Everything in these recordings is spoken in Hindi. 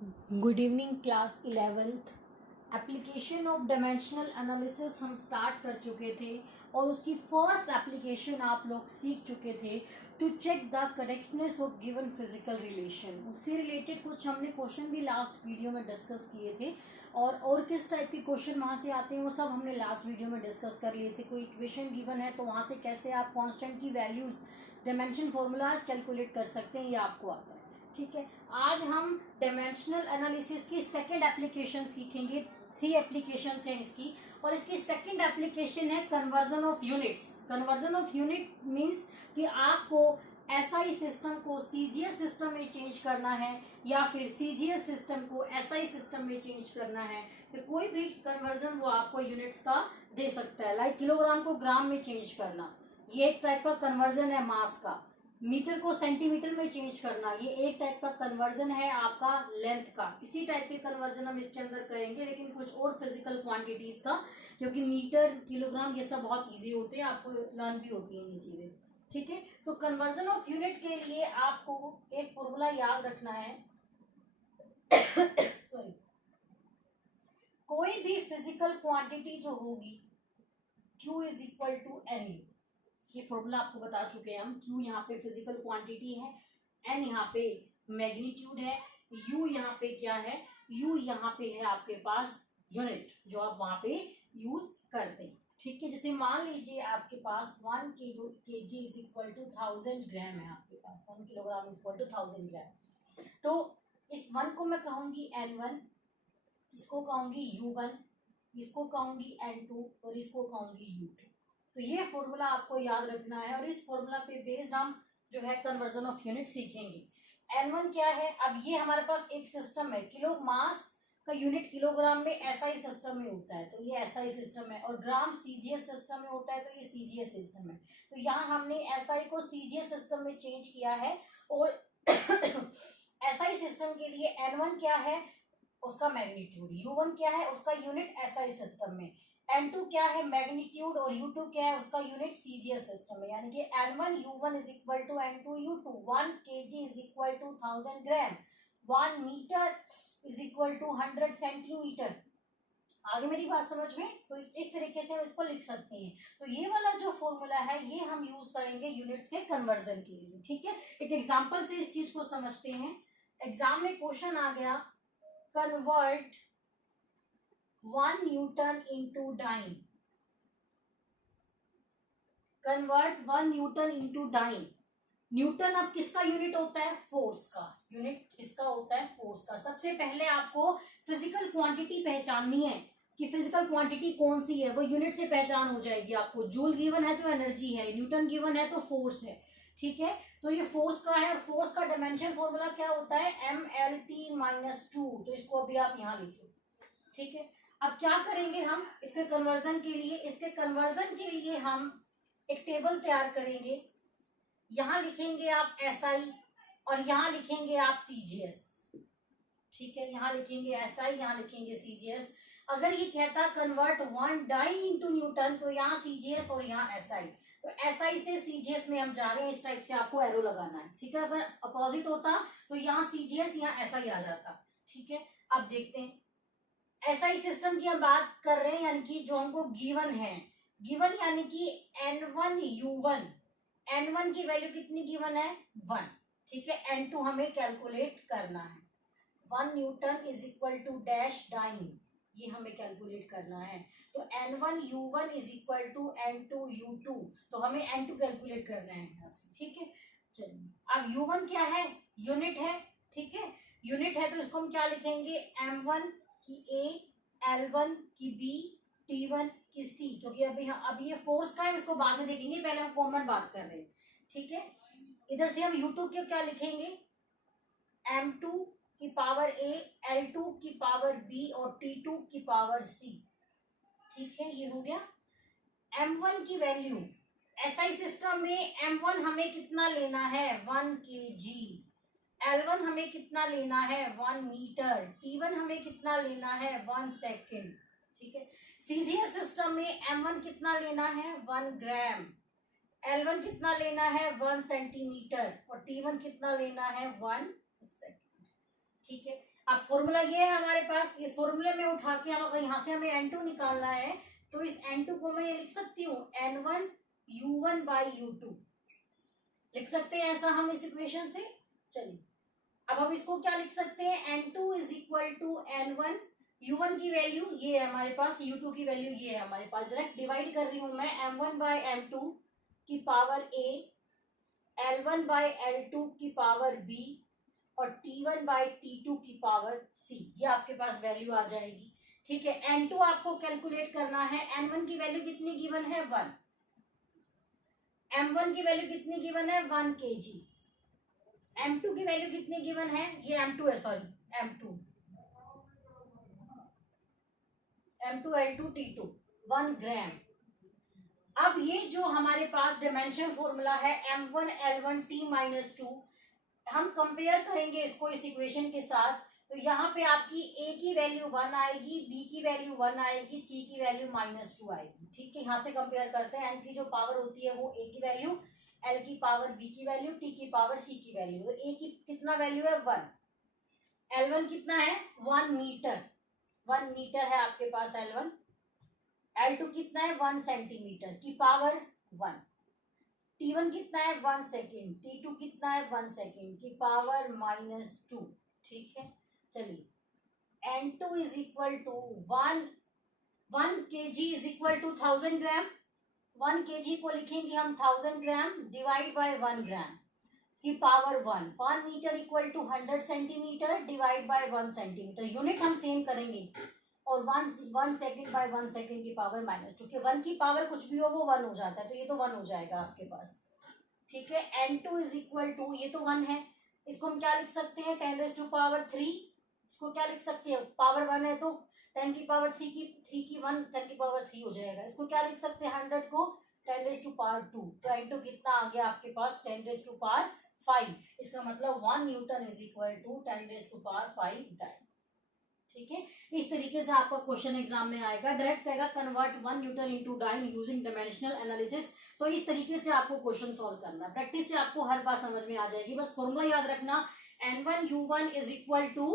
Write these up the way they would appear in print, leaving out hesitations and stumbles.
Good evening class 11th। Application of dimensional analysis हम स्टार्ट कर चुके थे और उसकी फर्स्ट एप्लीकेशन आप लोग सीख चुके थे to check the correctness of given physical relation. उससे रिलेटेड कुछ हमने क्वेश्चन भी लास्ट वीडियो में डिस्कस किए थे और किस टाइप के क्वेश्चन वहाँ से आते हैं वो सब हमने लास्ट वीडियो में डिस्कस कर लिए थे। कोई इक्वेशन गिवन है तो वहाँ से कैसे आप कॉन्स्टेंट की वैल्यूज डायमेंशन फॉर्मूलाज कैलकुलेट कर सकते हैं, ये आपको आता है। ठीक है, आज हम डायमेंशनल एनालिसिस की सेकंड एप्लीकेशन सीखेंगे। 3 एप्लीकेशन हैं इसकी, और इसकी सेकंड एप्लीकेशन है conversion of units. Conversion of unit means कि आपको एसआई सिस्टम को सीजीएस सिस्टम में चेंज करना है या फिर सीजीएस सिस्टम को एसआई सिस्टम में चेंज करना है। तो कोई भी कन्वर्जन वो आपको यूनिट्स का दे सकता है, लाइक किलोग्राम को ग्राम में चेंज करना, ये एक टाइप का कन्वर्जन है। मास का, मीटर को सेंटीमीटर में चेंज करना, ये एक टाइप का कन्वर्जन है आपका लेंथ का। इसी टाइप के कन्वर्जन हम इसके अंदर करेंगे, लेकिन कुछ और फिजिकल क्वांटिटीज का, क्योंकि मीटर किलोग्राम ये सब बहुत इजी होते हैं, आपको लर्न भी होती है ये चीजें। ठीक है, तो कन्वर्जन ऑफ यूनिट के लिए आपको एक फॉर्मूला याद रखना है। सॉरी, कोई भी फिजिकल क्वांटिटी जो होगी Q is equal to N. ये फॉर्मूला आपको बता चुके हैं हम। Q यहाँ पे फिजिकल क्वांटिटी है, N यहाँ पे मैग्नीट्यूड है, U यहाँ पे क्या है, U यहाँ पे है आपके पास यूनिट जो आप वहां पे यूज करते हैं। ठीक है, जैसे मान लीजिए आपके पास 1 kg इज इक्वल टू 1000 ग्राम है, आपके पास 1 किलोग्राम इज इक्वल टू 1000 ग्राम। तो इस 1 को मैं कहूंगी N1, इसको कहूंगी U1, इसको कहूंगी N2 और इसको कहूंगी U2। तो ये फॉर्मूला आपको याद रखना है, और इस फॉर्मूला पे बेस्ड हम जो है कन्वर्जन ऑफ यूनिट सीखेंगे। N1 क्या है, अब ये हमारे पास एक सिस्टम है, किलो मास का यूनिट किलोग्राम में एसआई सिस्टम में होता है, तो ये एसआई सिस्टम है, और ग्राम सीजीएस सिस्टम में होता है, तो ये सीजीएस सिस्टम है। तो यहाँ हमने एसआई को सीजीएस सिस्टम में चेंज किया है, और एसआई सिस्टम के लिए N1 क्या है, उसका मैग्नीट्यूड, U1 क्या है, उसका यूनिट एसआई सिस्टम में, N2 क्या है मैग्नीट्यूड, और U2 क्या है, उसका यूनिट सीजीएस सिस्टम में। यानी कि N1 U1 is equal to N2 U2, 1 kg is equal to 1000 gram, 1 metre is equal to 100 centimetre. आगे मेरी बात समझ में? तो इस तरीके से हम इसको लिख सकते हैं। तो ये वाला जो फॉर्मूला है ये हम यूज करेंगे यूनिट्स के कन्वर्जन के लिए। ठीक है, एक एग्जांपल से इस चीज को समझते हैं। एग्जाम में क्वेश्चन आ गया, convert 1 newton into dyne. Convert 1 newton into dyne. Newton अब किसका यूनिट होता है, फोर्स का। यूनिट किसका होता है, फोर्स का। सबसे पहले आपको फिजिकल क्वांटिटी पहचाननी है कि फिजिकल क्वांटिटी कौन सी है, वो यूनिट से पहचान हो जाएगी आपको। जूल गिवन है तो एनर्जी है, न्यूटन गिवन है तो फोर्स है। ठीक है, तो ये फोर्स का है, और फोर्स का डायमेंशन फॉर्मूला क्या होता है, MLT-2। तो इसको अभी आप यहाँ लिखिए। ठीक है, अब क्या करेंगे हम इसके कन्वर्जन के लिए, इसके कन्वर्जन के लिए हम एक टेबल तैयार करेंगे। यहां लिखेंगे आप SI और यहां लिखेंगे आप CGS। ठीक है, यहां लिखेंगे SI, यहां लिखेंगे CGS। अगर ये कहता कन्वर्ट 1 डाइन इंटू न्यूटन, तो यहाँ CGS और यहाँ SI। तो SI से CGS में हम जा रहे हैं, इस टाइप से आपको एरो लगाना है। ठीक है, अगर अपोजिट होता तो यहाँ CGS यहाँ SI आ जाता। ठीक है, अब देखते हैं एसआई सिस्टम की हम बात कर रहे हैं, यानी कि जो हमको गिवन है, गिवन यानी कि N1 U1, N1 की वैल्यू कितनी गिवन है, 1। ठीक है, N2 हमें कैलकुलेट करना है, 1 newton is equal to dash dyne, ये हमें कैलकुलेट करना है। तो N1 U1 is equal to N2 U2, तो हमें N2 कैलकुलेट करना है यहाँ से। ठीक है, चलिए अब U1 क्या है, यूनिट है। ठीक है, यूनिट है तो इसको हम क्या लिखेंगे, M1 की A, L1 की B, T1 की C, क्योंकि अब ये फोर्स का है, इसको बाद में देखेंगे, पहले हम कॉमन बात कर रहे हैं। ठीक है, इधर से हम U2 के क्या लिखेंगे, M2 की पावर A, L2 की पावर B और T2 की पावर C। ठीक है, ये हो गया। M1 की वैल्यू SI सिस्टम में M1 हमें कितना लेना है, 1 kg। L1 हमें कितना लेना है, 1 मीटर। T1 हमें कितना लेना है, 1 सेकेंड। ठीक है, CGS सिस्टम में M1 कितना लेना है, 1 ग्राम। L1 कितना लेना है, 1 सेंटीमीटर, और T1 कितना लेना है, 1 सेकेंड। ठीक है, अब फॉर्मूला ये है हमारे पास, इस फॉर्मूले में उठा के हम अगर यहाँ से हमें N2 निकालना है तो इस N2 को मैं ये लिख सकती हूँ N1 U1 by U2, लिख सकते हैं ऐसा हम इस इक्वेशन से। चलिए अब हम इसको क्या लिख सकते हैं, N2 is equal to N1, U1 की वैल्यू ये है हमारे पास, U2 की वैल्यू ये है हमारे पास, डायरेक्ट डिवाइड कर रही हूं मैं M1 बाय M2 की power A, L1 bye L2 की पावर B और T1 बाय T2 की पावर C, ये आपके पास वैल्यू आ जाएगी। ठीक है, N2 आपको कैलकुलेट करना है, N1 की वैल्यू कितनी गिवन है 1, M1 की वैल्यू कितनी गिवन है 1 kg, M2 की वैल्यू कितनी गिवन है, ये M2 है सॉरी M2 L2 T2 1 ग्राम। अब ये जो हमारे पास डायमेंशन फॉर्मूला है M1 L1 T माइनस 2, हम कंपेयर करेंगे इसको इस इक्वेशन के साथ, तो यहाँ पे आपकी A की वैल्यू 1 आएगी, B की वैल्यू 1 आएगी, C की वैल्यू -2 आएगी। ठीक है, यहाँ से कंपेयर करते हैं, N की जो पावर होती है वो A की वैल्यू, L की पावर B की वैल्यू, T की पावर C की वैल्यू। तो A की कितना वैल्यू है 1, L1 कितना है 1 मीटर, 1 मीटर है आपके पास L1, L2 कितना है 1 सेंटीमीटर की पावर 1, T1 कितना है 1 सेकेंड, T2 कितना है 1 सेकेंड की पावर -2। ठीक है, चलिए N2 is equal to 1 kg is equal to 1000 gram, 1 kg को लिखेंगे हम 1000 ग्राम डिवाइड बाय 1 ग्राम की power 1 metre equal to 100 centimetre divide by 1 centimetre, unit हम सेम करेंगे, और 1 सेकेंड बाय 1 सेकेंड की पावर -2, क्योंकि 1 की पावर कुछ भी हो वो 1 हो जाता है, तो ये तो 1 हो जाएगा आपके पास। ठीक है, N2 इज इक्वल टू, ये तो 1 है, इसको हम क्या लिख सकते हैं 10⁻3, इसको क्या लिख सकते हैं, पावर 1 है तो 10 की पावर 3 की 1 10 की पावर 3 हो जाएगा, इसको क्या लिख सकते हैं 100 को 10⁻2, तो N2 कितना आ गया आपके पास 10⁻5, इसका मतलब 1 newton is equal to 10⁻5 dyne. ठीक है, इस तरीके से आपका क्वेश्चन एग्जाम में आएगा, डायरेक्ट कहेगा convert 1 newton into dyne using dimensional analysis, तो इस तरीके से आपको क्वेश्चन सॉल्व करना है, प्रैक्टिस से आपको हर बात समझ में आ जाएगी। बस फॉर्मूला याद रखना N1 U1 is equal to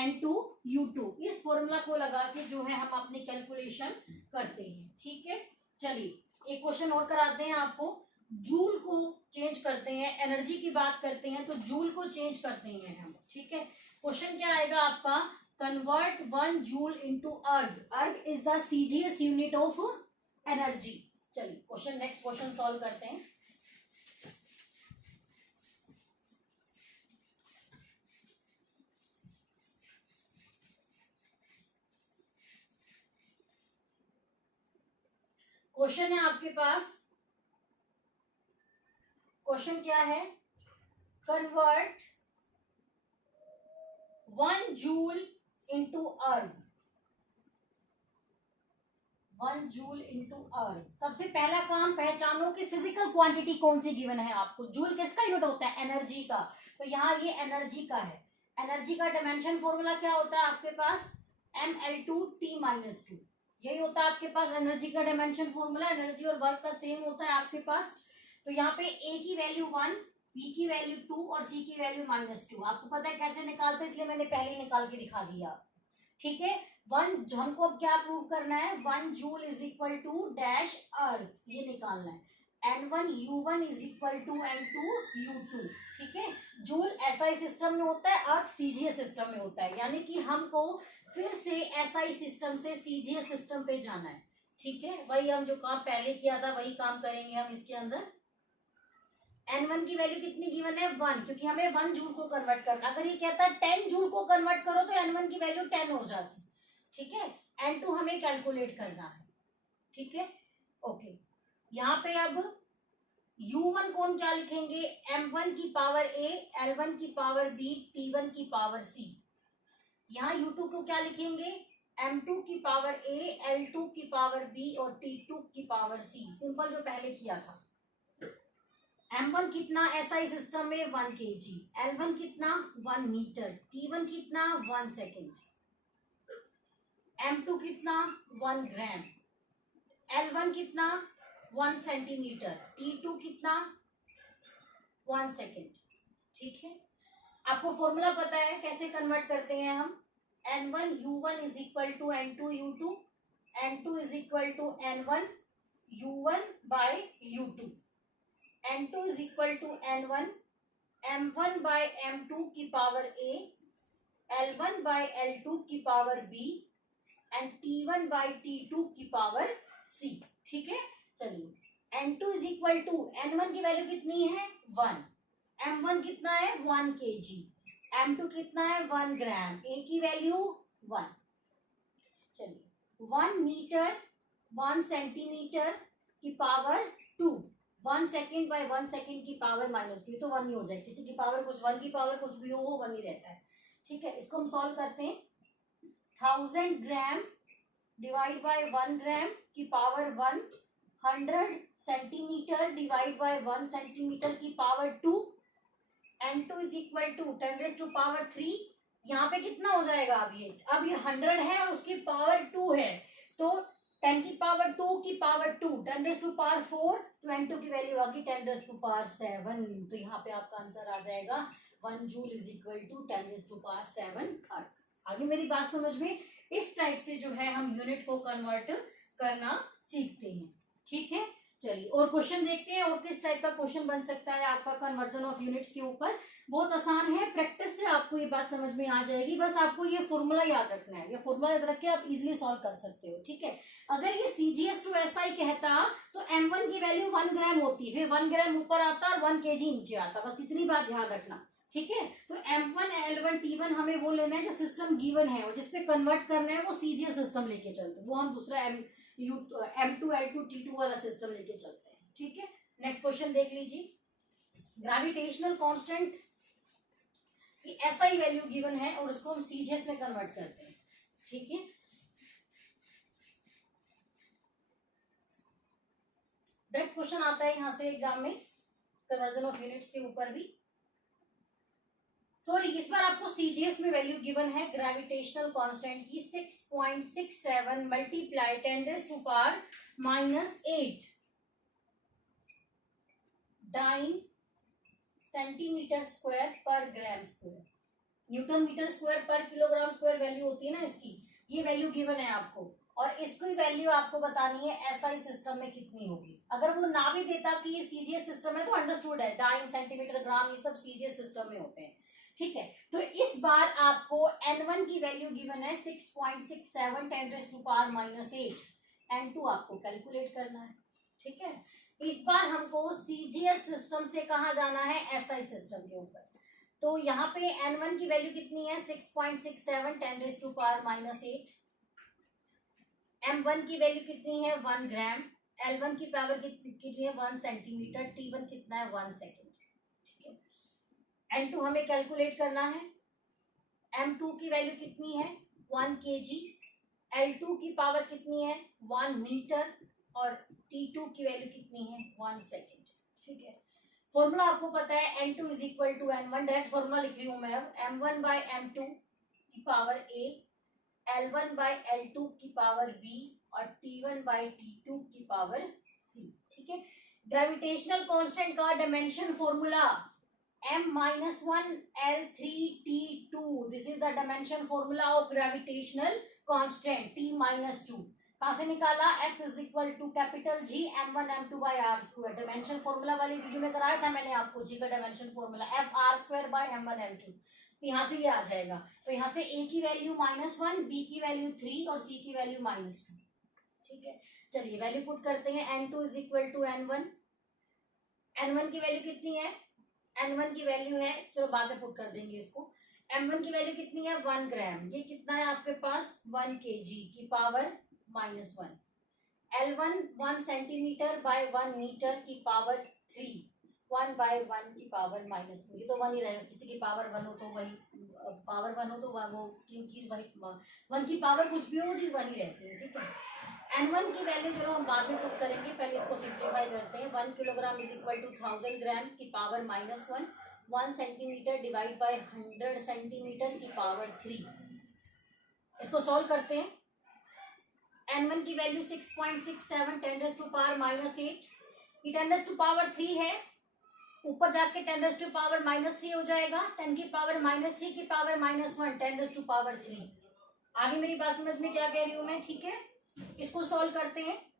N2 U2, इस फॉर्मूला को लगा के जो है हम अपनी कैलकुलेशन करते हैं। ठीक है, चलिए एक क्वेश्चन और कराते हैं आपको, जूल को चेंज करते हैं, एनर्जी की बात करते हैं तो जूल को चेंज करते हैं हम। ठीक है, क्वेश्चन क्या आएगा आपका, convert 1 joule into erg, erg is the CGS unit of energy। चलिए क्वेश्चन, नेक्स्ट क्वेश्चन सॉल्व करते हैं। क्वेश्चन है आपके पास, क्वेश्चन क्या है, कन्वर्ट 1 जूल इंटू अर्ग, 1 जूल इंटू अर्ग। सबसे पहला काम पहचानो कि फिजिकल क्वांटिटी कौन सी गिवन है आपको, जूल किसका यूनिट होता है एनर्जी का, तो यहाँ ये एनर्जी का है, एनर्जी का डायमेंशन फॉर्मूला क्या होता है आपके पास mL2T-2, यही होता है आपके पास एनर्जी का डायमेंशन फॉर्मूला, एनर्जी और वर्क का सेम होता है आपके पास। तो यहाँ पे A की वैल्यू 1, B की वैल्यू 2 और C की वैल्यू -2, आपको पता है कैसे निकालते हैं, इसलिए मैंने पहले ही निकाल के दिखा दिया। ठीक है, 1 हमको अब क्या प्रूव करना है, 1 joule is equal to dash erg, ये निकालना है, N1 U1 is equal to N2 U2। ठीक है, जूल SI सिस्टम में होता है, अर्ग CGS सिस्टम में होता है, यानी कि हमको फिर से SI सिस्टम से CGS सिस्टम पे जाना है। ठीक है, वही हम जो काम पहले किया था वही काम करेंगे हम इसके अंदर। N1 की वैल्यू कितनी गिवन है 1, क्योंकि हमें 1 जूल को कन्वर्ट करना, अगर ये कहता है 10 जूल को कन्वर्ट करो तो N1 की वैल्यू 10 हो जाती। ठीक है, N2 हमें कैलकुलेट करना है। ठीक है, ओके, यहाँ पे अब U1 को हम क्या लिखेंगे, M1 की पावर A, L1 की पावर B, T1 की पावर C। यहाँ U2 को क्या लिखेंगे, M2 की पावर A, L2 की पावर B और T2 की पावर C, सिंपल जो पहले किया था। M1 कितना SI सिस्टम में 1 kg, L1 कितना 1 मीटर, T1 कितना 1 सेकेंड, M2 कितना 1 ग्राम, L1 कितना 1 सेंटीमीटर, T2 कितना 1 सेकेंड। ठीक है, आपको फॉर्मूला पता है कैसे कन्वर्ट करते हैं हम, N1 U1 is equal to N2 U2, N2 is equal to N1 U1 by U2, N2 is equal to N1 M1 by M2 की power A, L1 bye L2 की power B and T1 bye T2 की पावर C। ठीक है, चलिए N2 is equal to N1 की वैल्यू कितनी है 1, M1 कितना है 1 kg, M2 कितना है 1 ग्राम, A की वैल्यू 1। चलिए 1 मीटर 1 सेंटीमीटर की पावर 2, 1 सेकेंड बाय 1 सेकेंड की पावर -2, तो 1 ही हो जाए, किसी की पावर कुछ 1 की पावर कुछ भी हो वो 1 ही रहता है। ठीक है, इसको हम सॉल्व करते हैं। 1000 ग्राम डिवाइड बाय 1 ग्राम की power 1, 100 centimetre divide by 1 centimetre की power 2, N2 is equal to 10⁻³ यहाँ पे कितना हो जाएगा, अब ये 100 है और उसकी पावर 2 है, तो 10 की पावर 2 की पावर 2, 10⁻⁴, तो N2 की वैल्यू आगी 10⁻7। तो यहाँ पे आपका आंसर आ जाएगा 1 जूल इज इक्वल टू 10⁻7 अर्क। आगे मेरी बात समझ में, इस टाइप से जो है हम यूनिट को कन्वर्ट करना सीखते हैं। ठीक है, चलिए और क्वेश्चन देखते हैं और किस टाइप का क्वेश्चन बन सकता है आपका कन्वर्जन ऑफ यूनिट्स के ऊपर। बहुत आसान है, प्रैक्टिस से आपको ये बात समझ में आ जाएगी, बस आपको ये फॉर्मूला याद रखना है, ये फॉर्मूला याद रख के आप इजीली सॉल्व कर सकते हो। ठीक है, अगर ये CGS to SI कहता तो M1 की वैल्यू 1 ग्राम होती, फिर 1 ग्राम ऊपर आता और 1 kg नीचे आता, बस इतनी बात ध्यान रखना। ठीक है, तो M1 L1 T1 हमें वो लेना है जो सिस्टम गिवन है और जिसपे कन्वर्ट करना है वो CGS सिस्टम लेके चलते हैं, वो हम दूसरा M2 L2 T2 वाला सिस्टम लेके चलते हैं। ठीक है, नेक्स्ट क्वेश्चन देख लीजिए। ग्रेविटेशनल कांस्टेंट की SI वैल्यू गिवन है और उसको हम CGS में कन्वर्ट करते हैं। ठीक है, डायरेक्ट क्वेश्चन आता है यहां से एग्जाम में कन्वर्जन ऑफ यूनिट्स के ऊपर भी। सॉरी, इस बार आपको CGS में वैल्यू गिवन है ग्रेविटेशनल कांस्टेंट की 6.67 मल्टीप्लाई 10⁻⁻8 डाइन सेंटीमीटर स्क्वायर पर ग्राम स्क्वायर, न्यूटन मीटर स्क्वायर पर किलोग्राम स्क्वायर वैल्यू होती है ना इसकी, ये वैल्यू गिवन है आपको और इसकी वैल्यू आपको बतानी है SI सिस्टम में कितनी होगी। अगर वो ना भी देता कि ये CGS सिस्टम है तो अंडरस्टूड है, डाइन सेंटीमीटर ग्राम ये सब CGS सिस्टम में होते हैं। ठीक है, तो इस बार आपको N1 की वैल्यू गिवन है 6.67 10⁻⁻8, N2 आपको कैलकुलेट करना है। ठीक है, इस बार हमको CGS सिस्टम से कहा जाना है SI सिस्टम के ऊपर, तो यहाँ पे N1 की वैल्यू कितनी है 6.67 10⁻⁻8, M1 की वैल्यू कितनी है 1 ग्राम, L1 की पावर कितनी है 1 सेंटीमीटर, T1 कितना है 1 सेकेंड। ठीक है, N2 हमें कैलकुलेट करना है, M2 की वैल्यू कितनी है 1 kg, L2 की पावर कितनी है 1 मीटर और T2 की वैल्यू कितनी है 1 सेकेंड। ठीक है, फॉर्मूला आपको पता है N2 is equal to N1, direct formula लिख रही हूं मैं अब, M1 बाय M2 की power A, L1 bye L2 की पावर B और T1 बाय T2 की पावर C। ठीक है, ग्रेविटेशनल कांस्टेंट का dimension formula M-1 L3T2, this is the dimension formula of gravitational constant T-2। कहां से निकाला, F is equal to capital G M1 M2 by R square, dimension formula वाली वीडियो में कराया था मैंने आपको G का dimension formula F R square by M1 M2, यहाँ से ये आ जाएगा, तो यहाँ से A की वैल्यू -1, B की वैल्यू 3 और C की वैल्यू -2। ठीक है, चलिए वैल्यू पुट करते हैं, N2 is equal to N1, N1 की वैल्यू कितनी है, N1 की वैल्यू है, चलो बाद में पुट कर देंगे इसको, M1 की वैल्यू कितनी है 1 ग्राम, ये कितना है आपके पास 1 kg की power -1, L1 1 centimetre by 1 metre की पावर 3, 1 बाय 1 की पावर -2, ये तो 1 ही रहेगा, किसी की पावर 1 हो तो वही पावर 1 हो तो वो चीज वही 1 की पावर कुछ भी हो चीज 1 ही रहती है। ठीक है, N1 की वैल्यू चलो हम बाद में पुट करेंगे, पहले इसको सिंप्लीफाई करते हैं। 1 किलोग्राम इज इक्वल टू 1000 ग्राम की power -1, 1 centimetre divide bye 100 centimetre की पावर 3, इसको सॉल्व करते हैं। N1 की वैल्यू 6.67 10⁻⁻8, ये 10⁻³ है ऊपर जाके 10⁻³ हो जाएगा, 10⁻³ की पावर -1, 10⁻3। आगे मेरी बात समझ में क्या कह रही हूं मैं, ठीक है। इसको सॉल्व करते हैं।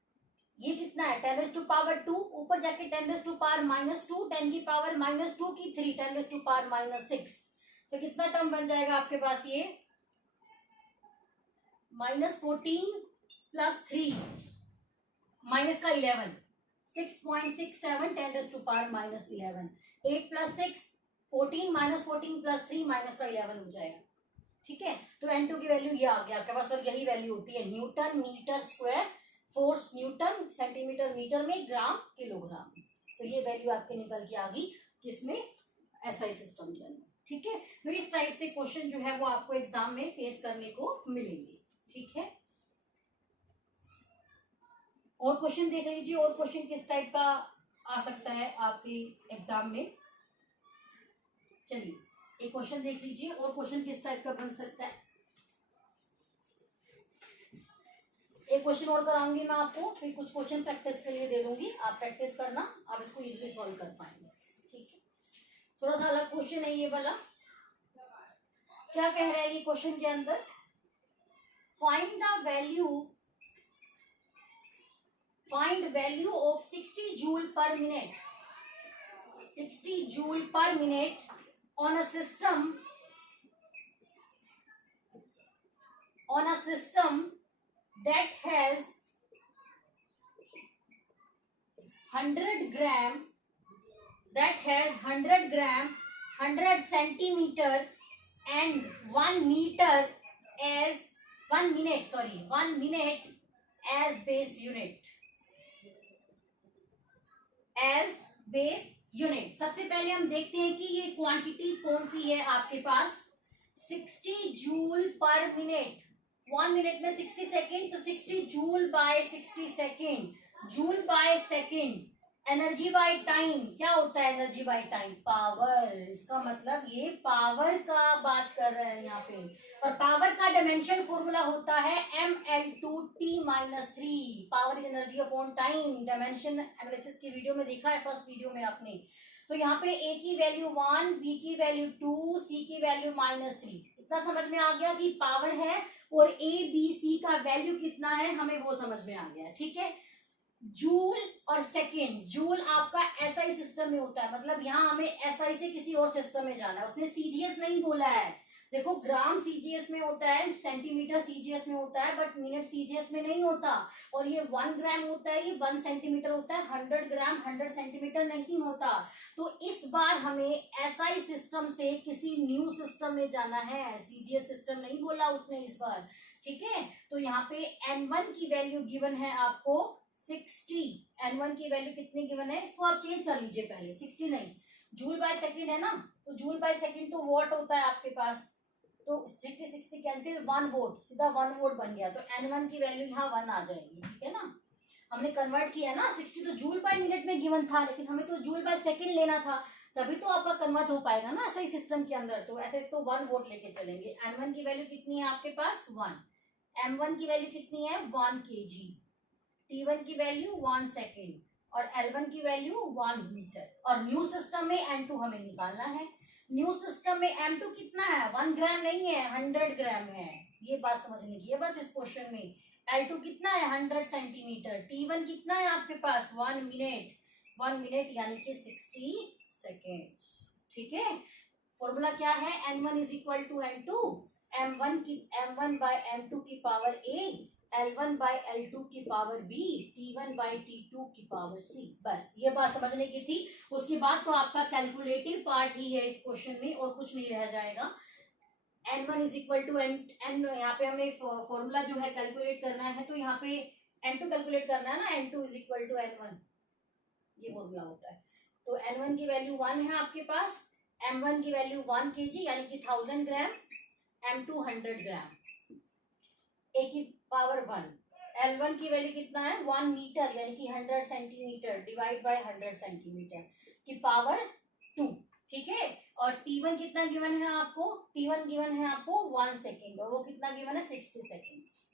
ये कितना है 10⁻², ऊपर जाके 10⁻², 10⁻² की 3, 10⁻6। तो कितना टर्म बन जाएगा आपके पास, ये -14 + 3 माइनस का 11, 6.67 10⁻11। 8 + 6 14, -14 + 3 माइनस का 11 हो जाएगा, ठीक है। तो N2 की वैल्यू ये आ गया आपके पास, और यही वैल्यू होती है newton metre square, force newton centimetre metre में, ग्राम किलोग्राम। तो ये वैल्यू आपके निकल के आ गई किसमें, एसआई सिस्टम के अंदर, ठीक है। तो इस टाइप से क्वेश्चन जो है वो आपको एग्जाम में फेस करने को मिलेंगे, ठीक है। और क्वेश्चन देख लीजिए, और क्वेश्चन किस टाइप का आ सकता है आपके एग्जाम में। चलिए एक क्वेश्चन देख लीजिए, और क्वेश्चन किस टाइप का बन सकता है। एक क्वेश्चन और कराऊंगी मैं आपको, फिर कुछ क्वेश्चन प्रैक्टिस के लिए दे दूंगी, आप प्रैक्टिस करना, आप इसको इजीली सॉल्व कर पाएंगे, ठीक है। थोड़ा सा अलग क्वेश्चन है ये वाला। क्या कह रहा है ये क्वेश्चन के अंदर, find value of 60 joule per minute, 60 joule per minute on a system that has 100 gram, 100 centimeter and 1 minute as base unit। सबसे पहले हम देखते हैं कि ये क्वांटिटी कौन सी है आपके पास, 60 जूल पर मिनट, 1 मिनट में 60 सेकेंड, तो 60 joule by 60 second, joule by second. Energy by time क्या होता है, एनर्जी बाय टाइम पावर, इसका मतलब ये पावर का बात कर रहे हैं यहाँ पे। और पावर का डायमेंशन फॉर्मूला होता है mL2T-3, power energy upon time. Dimension analysis की वीडियो में देखा है, फर्स्ट वीडियो में आपने। तो यहाँ पे ए की वैल्यू 1, बी की वैल्यू 2, सी की वैल्यू -3। इतना समझ में आ गया कि पावर है, और ए बी सी का वैल्यू कितना है हमें वो समझ में आ गया, ठीक है। जूल और सेकेंड, जूल आपका एसआई सिस्टम में होता है, मतलब यहाँ हमें एसआई से किसी और सिस्टम में जाना है, उसने सीजीएस नहीं बोला है। देखो ग्राम सीजीएस में होता है, सेंटीमीटर सीजीएस में होता है, बट मिनट सीजीएस में नहीं होता। और ये 1 ग्राम होता है, ये 1 सेंटीमीटर होता है, 100 ग्राम 100 सेंटीमीटर नहीं होता। तो इस बार हमें एसआई सिस्टम से किसी न्यू सिस्टम में जाना है, सीजीएस सिस्टम नहीं बोला उसने इस बार, ठीक है। तो यहाँ पे N1 की वैल्यू गिवन है आपको 60, N1 की वैल्यू कितनी गिवन है, इसको आप चेंज कर लीजिए पहले, 60 नहीं, जूल बाय सेकेंड है ना, तो जूल बाय सेकेंड तो वॉट होता है आपके पास, तो 60 कैंसिल, 1 वोल्ट, सीधा 1 वोल्ट बन गया। तो N1 की वैल्यू यहाँ 1 आ जाएगी, ठीक है ना। हमने कन्वर्ट किया ना, 60 तो जूल बाय मिनट में गिवन था, लेकिन हमें तो जूल बाय सेकेंड लेना था, तभी तो आपका कन्वर्ट हो पाएगा ना ऐसा ही सिस्टम के अंदर। तो ऐसे तो 1 वोल्ट लेके चलेंगे। N1 की वैल्यू कितनी है आपके पास 1, M1 की वैल्यू कितनी है 1 kg, T1 की वैल्यू 1 सेकेंड, और L1 की वैल्यू 1 मीटर। और न्यू सिस्टम में N2 हमें निकालना है। न्यू सिस्टम में M2 कितना है, 1 ग्राम नहीं है, 100 ग्राम है, ये बात समझने की है बस इस क्वेश्चन में। L2 कितना है 100 सेंटीमीटर, T1 कितना है आपके पास 1 मिनट यानी कि 60 सेकेंड, ठीक है। फॉर्मूला क्या है, N1 = N2, M1 by M2 की power A, L1 by L2 की power B, T1 by T2 की पावर C। बस ये बात समझने की थी। उसके बाद तो आपका कैलकुलेटिव पार्ट ही है इस क्वेश्चन में, और कुछ नहीं रह जाएगा। N1 = N, यहाँ पे हमें फॉर्मूला जो है कैलकुलेट करना है, तो यहाँ पे N2 कैलकुलेट करना है ना, N2 = N1, ये फॉर्मूला होता है। तो N1 की वैल्यू 1 है आपके पास, M1 की वैल्यू 1 kg यानी कि 1000 ग्राम, M2 100 ग्राम, A की पावर 1, L1 की वैल्यू कितना है 1 मीटर यानी कि 100 सेंटीमीटर डिवाइड बाय 100 सेंटीमीटर की पावर 2, ठीक है। और T1 कितना गिवन है आपको, T1 गिवन है आपको 1 सेकेंड, और वो कितना गिवन है 60 सेकेंड्स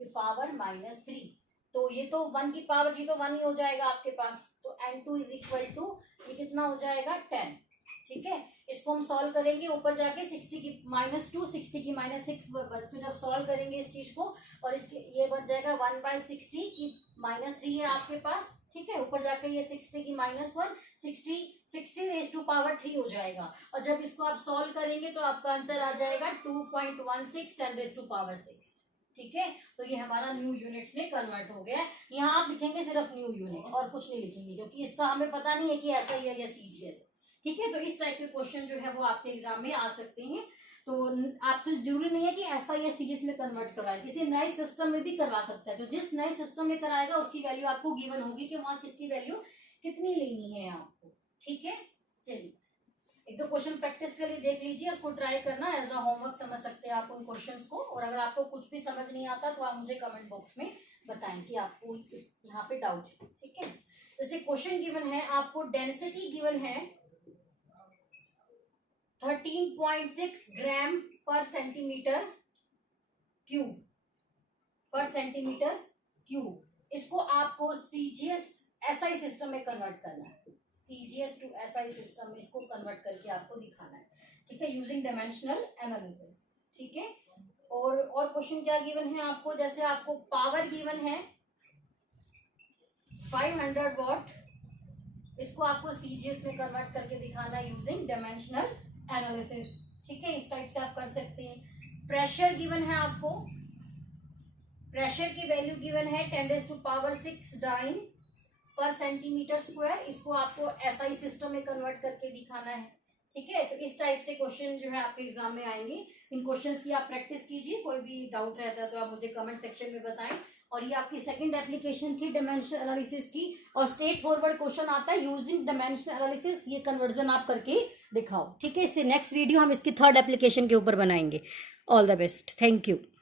की पावर -3। तो ये तो 1 की पावर जी तो 1 ही हो जाएगा आपके पास। तो N2 = ये कितना हो जाएगा 10, ठीक है। इसको हम सॉल्व करेंगे, ऊपर जाके 60 की -2 60 की -6 बस जब सॉल्व करेंगे इस चीज को, और इसके ये बन जाएगा 1/60 की -3 है आपके पास, ठीक है। ऊपर जाके ये 60 की -1 60 रेज़ टू पावर 3 हो जाएगा, और जब इसको आप सॉल्व करेंगे तो आपका आंसर आ जाएगा 2.16 10 रेज़ टू पावर 6, ठीक है। तो ये हमारा न्यू यूनिट्स में कन्वर्ट हो गया है। यहाँ आप लिखेंगे सिर्फ न्यू यूनिट और कुछ नहीं लिखेंगे, क्योंकि इसका हमें पता नहीं है कि ऐसा ही है या सीजीएस, ठीक है। तो इस टाइप के क्वेश्चन जो है वो आपके एग्जाम में आ सकते हैं। तो आपसे जरूरी नहीं है कि ऐसा या सीरीज में कन्वर्ट कराए, किसी नए सिस्टम में भी करवा सकता है। तो जिस नए सिस्टम में कराएगा उसकी वैल्यू आपको गिवन होगी कि वहां किसकी वैल्यू कितनी लेनी है आपको, ठीक है। चलिए एक दो क्वेश्चन प्रैक्टिस के लिए देख लीजिए, उसको ट्राई करना, एज अ होमवर्क समझ सकते हैं आप उन क्वेश्चंस को। और अगर आपको कुछ भी समझ नहीं आता तो आप मुझे कमेंट बॉक्स में बताएं कि आपको यहाँ पे डाउट है, ठीक है। जैसे क्वेश्चन गिवन है आपको, डेंसिटी गिवन है 13.6 ग्राम पर सेंटीमीटर क्यूब। इसको आपको सीजीएस एसआई सिस्टम में कन्वर्ट करना है, सीजीएस टू एसआई सिस्टम में इसको कन्वर्ट करके आपको दिखाना है, ठीक है, यूजिंग डायमेंशनल एनालिसिस, ठीक है। और क्वेश्चन क्या गिवन है आपको, जैसे आपको पावर गिवन है 500 वॉट, इसको आपको सीजीएस में कन्वर्ट करके दिखाना है यूजिंग डायमेंशनल एनालिसिस, ठीक है। इस टाइप से आप कर सकते हैं। प्रेशर गिवन है आपको, प्रेशर की वैल्यू गिवन है 10 रेज़ टू पावर 6 डाइन पर सेंटीमीटर स्क्वायर, इसको आपको एसआई सिस्टम में कन्वर्ट करके दिखाना है, ठीक है। तो इस टाइप से क्वेश्चन जो है आपके एग्जाम में आएंगे। इन क्वेश्चंस की आप प्रैक्टिस कीजिए, कोई भी डाउट रहता है तो आप मुझे कमेंट सेक्शन में बताएं। और ये आपकी सेकंड एप्लीकेशन थी डायमेंशनल एनालिसिस की, और स्ट्रेट फॉरवर्ड क्वेश्चन आता है यूजिंग डायमेंशनल एनालिसिस, ये कन्वर्जन आप करके दिखाओ, ठीक है। इससे नेक्स्ट वीडियो हम इसकी थर्ड एप्लीकेशन के ऊपर बनाएंगे। All the best, thank you.